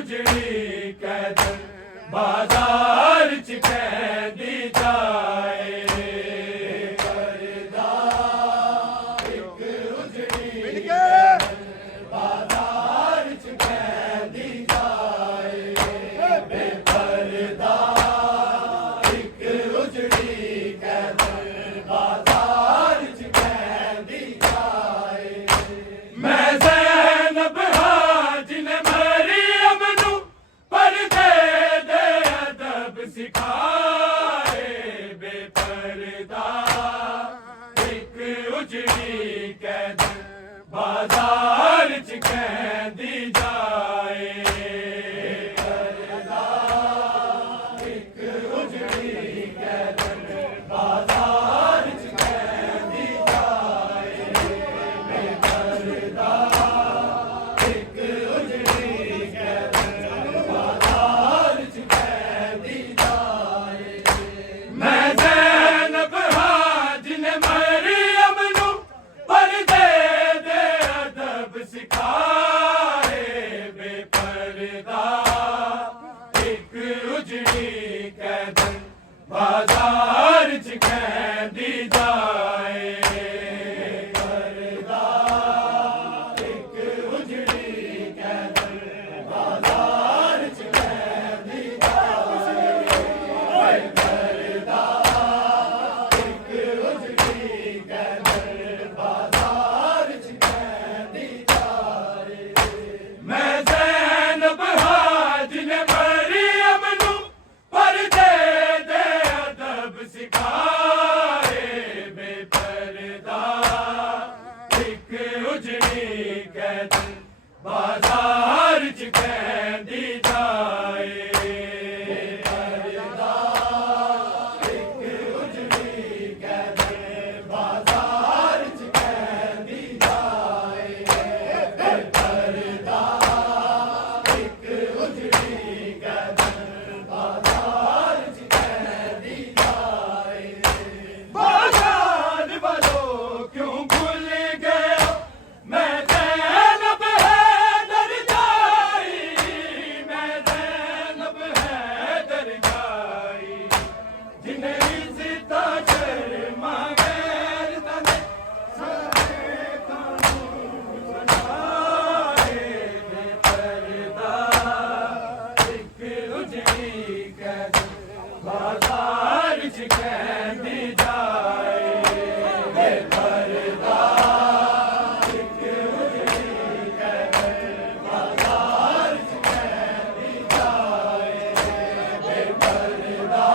उजड़ी कैद बाजार च कहदी जाए पर्दा एक उजड़ी बाजार च कहदी जाए बेपर्दा एक उजड़ी कैद बाजार च कहदी जाए मैं ज़ैनब हां जिन्हें मरियम नू पर्दे दे अदब सिखाए बेपर्दा एक उजड़ी कैद बाजार च कहदी जाए पर्दा एक उजड़ी कैद बाजार च कहदी जाए बेपर्दा एक उजड़ी कैद बाजार च कहदी जाए मैं ज़ैनब हां जिन्हें मरियम नू पर्दे दे अदब सिखाए बेपर्दा एक उजड़ी कैद बाजार च कहदी जाए पर्दा एक उजड़ी कैद बाजार च कहदी जाए पर्दा एक उजड़ी कैद बाजार च कहदी जाए मैं ज़ैनब हां जिन्हें मरियम नू पर्दे दे अदब सिखाए बेपर्दा एक उजड़ी कैद बाजार च कहदी जाए पर्दा एक उजड़ी कैद बाजार च कहदी जाए पर्दा एक उजड़ी कैद बाजार च कहदी जाए बाजार वालों क्यों भूल गए हो मैं ज़ैनब हैदर जाई मैं ज़ैनब हैदर जाई जिन्हें इज़्ज़त शर्मा गैर तने सारे कानून बनाए बेपर्दा एक उजड़ी कैद बाजार च कहदी जाए बेपर्दा एक उजड़ी कैद बाजार च कहदी जाए बेपर्दा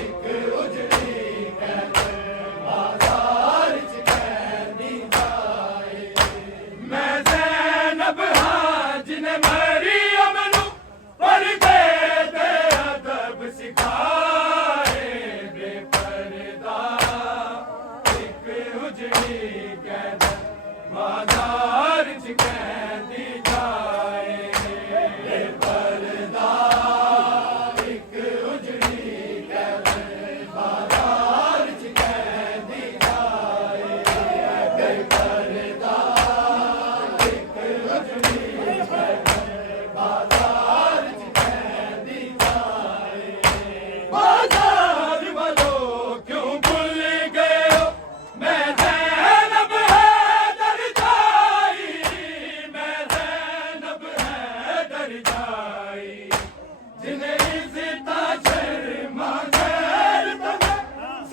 एक उजड़ी कैद बाजार च कहदी जाए मैं ज़ैनब हां जिन्हें मरियम नू पर्दे दे अदब सिखाए बेपर्दा एक उजड़ी कैद बाजार च कहदी जाए बेपर्दा एक उजड़ी कैद बाजार च कहदी जाए बेपर्दा एक उजड़ी कैद बाजार च कहदी जाए बाजार वालों क्यों भूल गए हो मैं ज़ैनब हैदर जाई मैं ज़ैनब हैदर जाई जिन्हें इज़्ज़त शर्मा गैर तने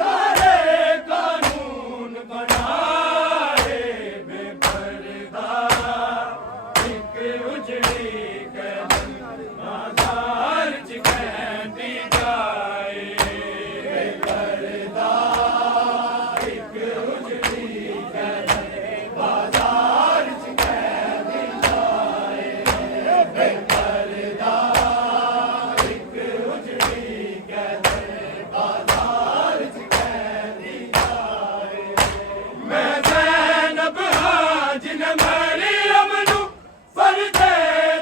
सारे कानून बनाए बेपर्दा एक उजड़ी कैद बाजार च कहदी जाए बेपर्दा एक उजड़ी कैद बाजार च कहदी जाए बेपर्दा एक उजड़ी कैद बाजार च कहदी जाए मैं ज़ैनब हां जिन्हें मरियम नू पर्दे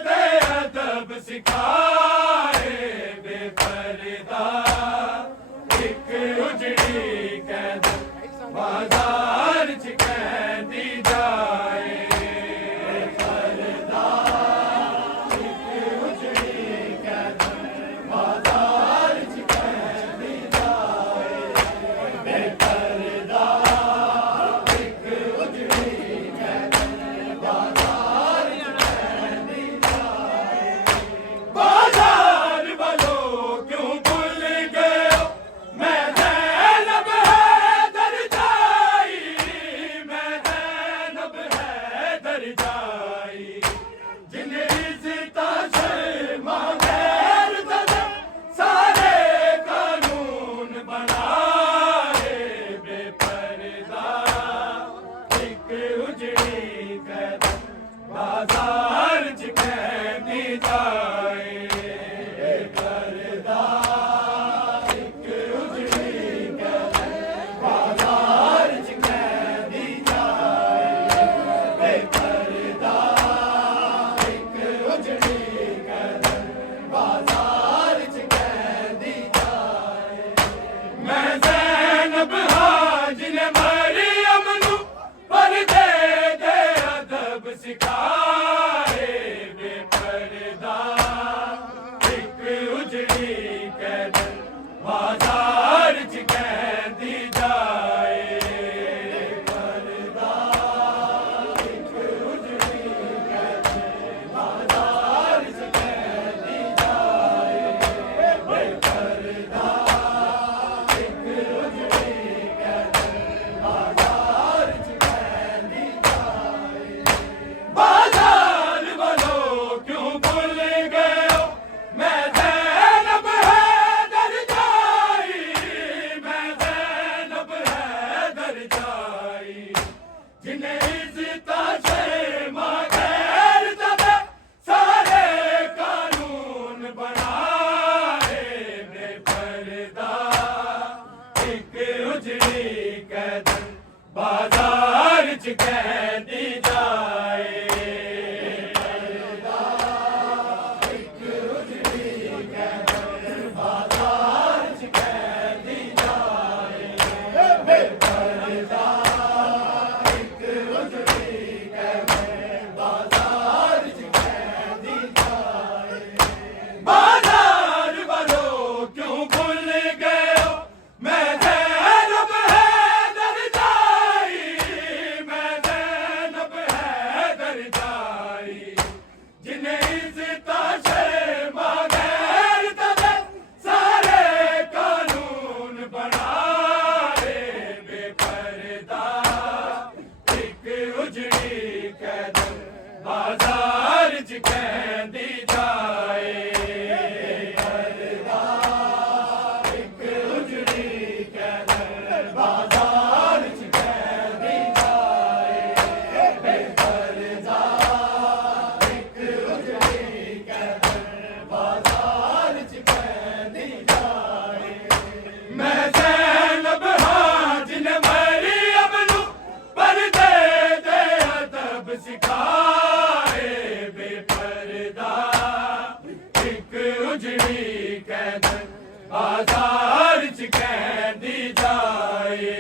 दे अदब सिखाए बेपर्दा एक उजड़ी कैद बाजार च कहदी जाए पर्दा एक उजड़ी कदर बाजार च कहदी जाए। मैं ज़ैनब हां जिने मरियम नू पर्दे दे अदब सिखाए। बेपर्दा एक उजड़ी कदर बाजार च कहदी जाए। बाजार वालों क्यों भूल गए हो मैं ज़ैनब हैदर जाई। मैं ज़ैनब हैदर जाई जिन्हें इज़्ज़ता शर्मा गैरत दे सारे कानून बनाए। बेपर्दा एक उजड़ी कदर बाजार च कहदी जाए। बाजार वालों क्यों भूल गए हो मैं ज़ैनब हैदर जाई। मैं ज़ैनब हैदर जाई जिन्हें इज़्ज़ता शर्मा गैरत दे सारे कानून बनाए। बेपर्दा एक उजड़ी कदर बाजार च कहदी जाए। एक उजड़ी कदर बाजार च कहदी जाए। बेपर्दा एक उजड़ी कदर बाजार च कहदी जाए। मैं ज़ैनब हां जिने मरियम नू पर्दे दे अदब सिखाए। बेपर्दा एक उजड़ी कदर बाजार च कहदी जाए।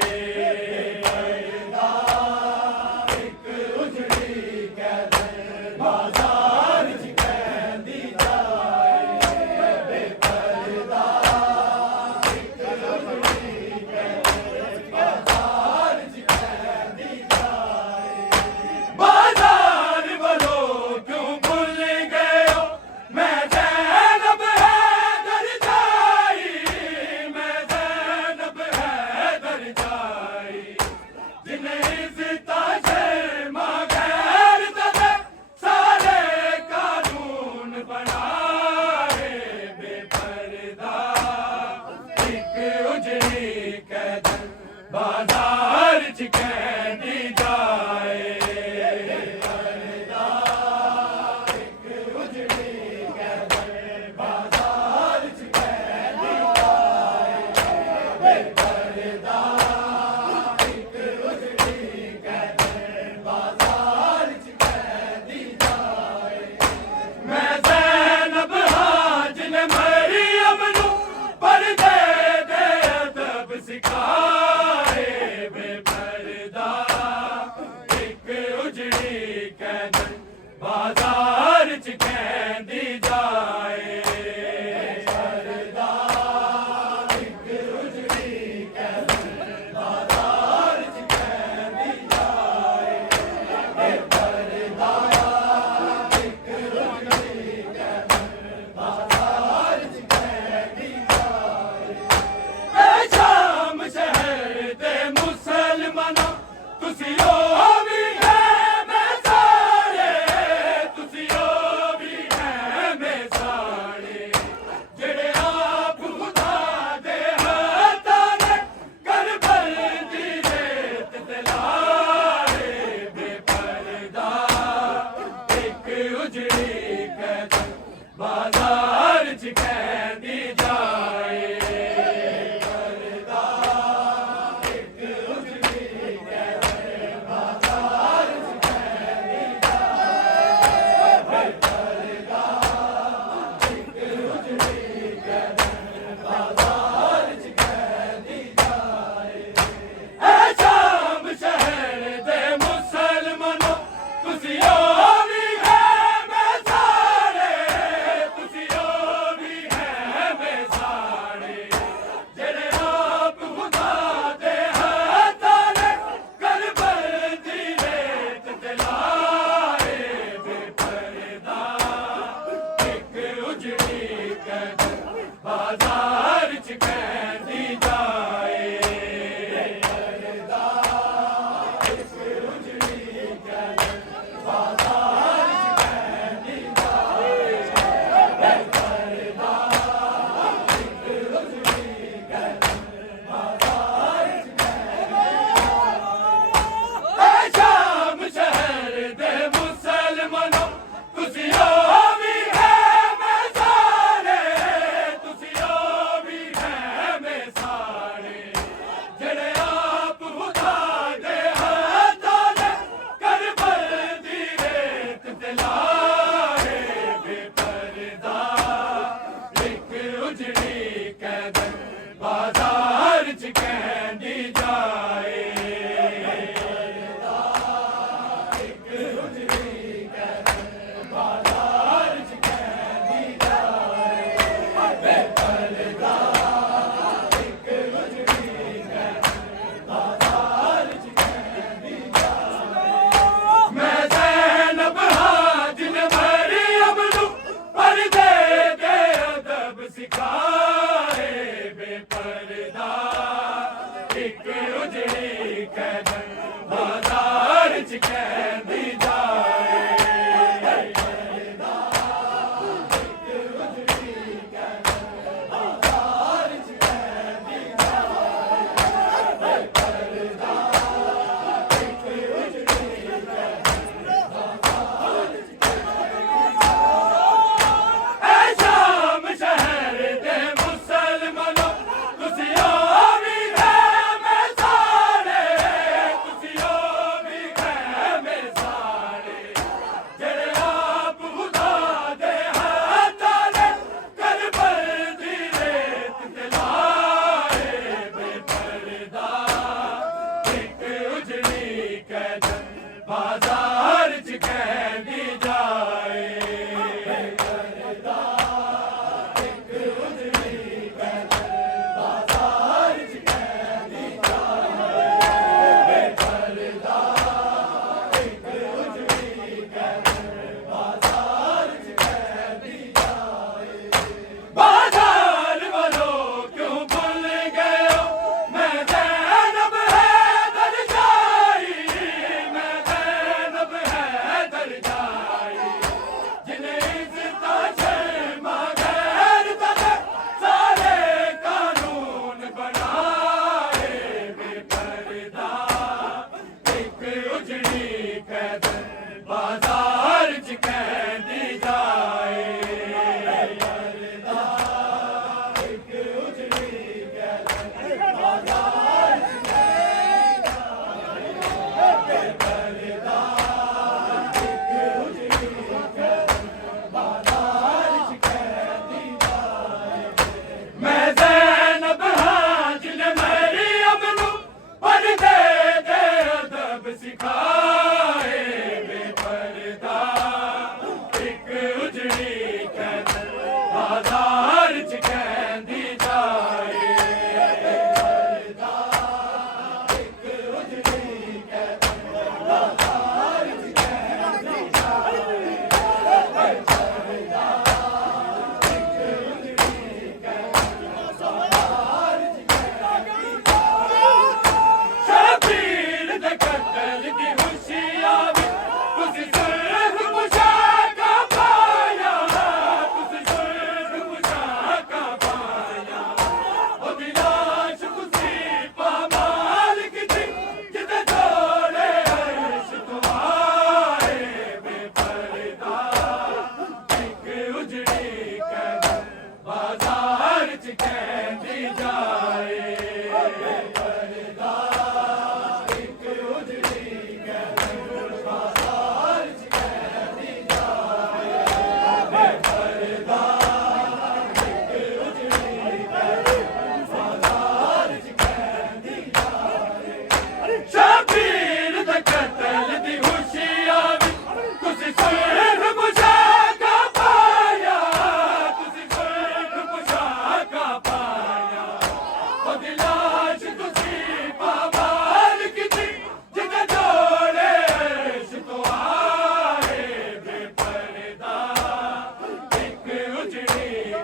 एक उजड़ी कदर बाजार च कहदी जाए। बेपर्दा एक उजड़ी कदर बाजार च कहदी जाए। बाजार वालों क्यों भूल गए हो मैं ज़ैनब हैदर जाई। मैं ज़ैनब हैदर जाई जिन्हें इज़्ज़ता शर्मा गैरत दे सारे कानून बनाए। बेपर्दा एक उजड़ी कदर बाजार च कहदी जाए। एक उजड़ी कदर बाजार च कहदी जाए। बेपर्दा एक उजड़ी कदर बाजार च कहदी जाए। मैं ज़ैनब हां जिने मरियम नू पर्दे दे अदब सिखाए। बेपर्दा एक उजड़ी कदर बाजार च कहदी जाए। बेपर्दा एक उजड़ी कदर बाजार च कहदी जाए। बेपर्दा एक उजड़ी कदर बाजार च कहदी जाए। ऐ शाम शहर दे मुसलमानों तुसी ओ भी है मैं सारे। तुसी ओ भी है मैं सारे जेड़े आप खुदा दे हत्थां ने करबल दी रेत ते लाए। बेपर्दा एक उजड़ी कदर बाजार च कहदी जाए। बेपर्दा एक उजड़ी कदर बाजार च कहदी जाए। बेपर्दा उजड़ी कदर बाजार च कहती जाए शाम शहर दे मुसलमानों तुसियो भी है मैं सारे तुसियो भी है मैं सारे जड़े आप खुदा दे हाथों ने कर दी रेत दिलाए बेपरदा एक उजड़ी कदर बाजार च कहती जाए मैं ज़ैनब हाजिन मरियम नू पर्दे दे अदब सिखाए बेपरदा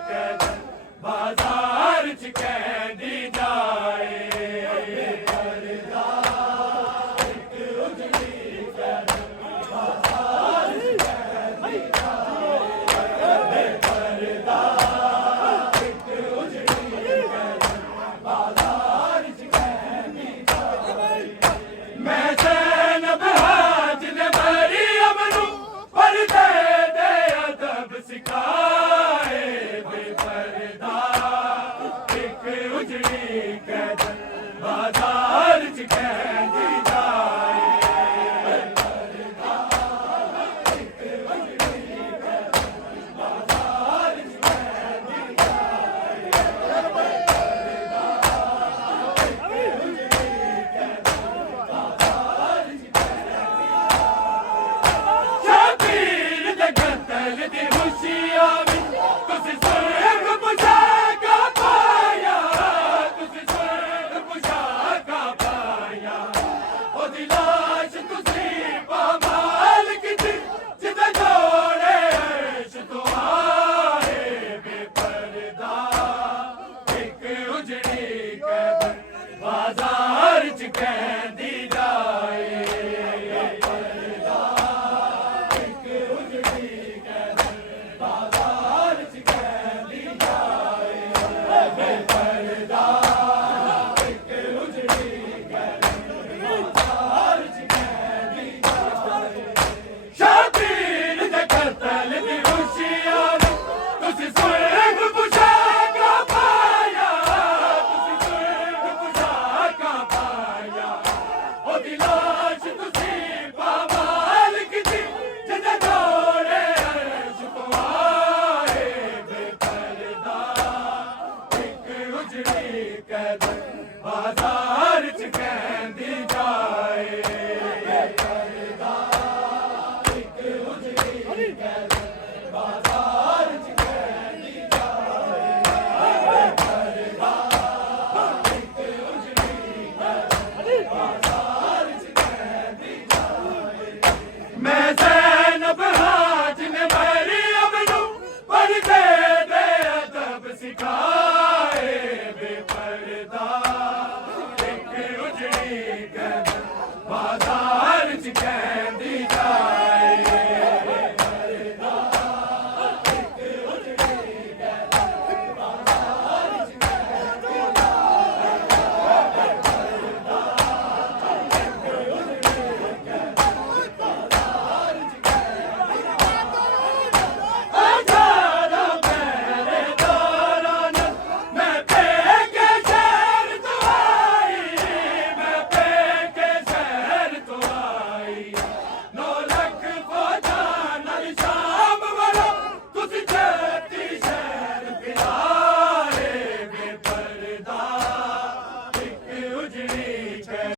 कैदन बाजार च कहंदी जाए मैं ज़ैनब हाज ने मरियम नू पर्दे दे अदब सिखाए बेपर्दा एक उजड़ी कैदन बाजार च कहंदी जाए शबीर दे कत्ल दी खुशियां विच तुसीं सुर्ख पोशाका पाया तुसीं सुर्ख पोशाका पाया ओदी लाश तुसीं पामाल कीती जिद्दां जोड़े अर्श तो आए बेपर्दा एक उजड़ी कैदन बाजार च कहंदी जाए एक उजड़ी कैदन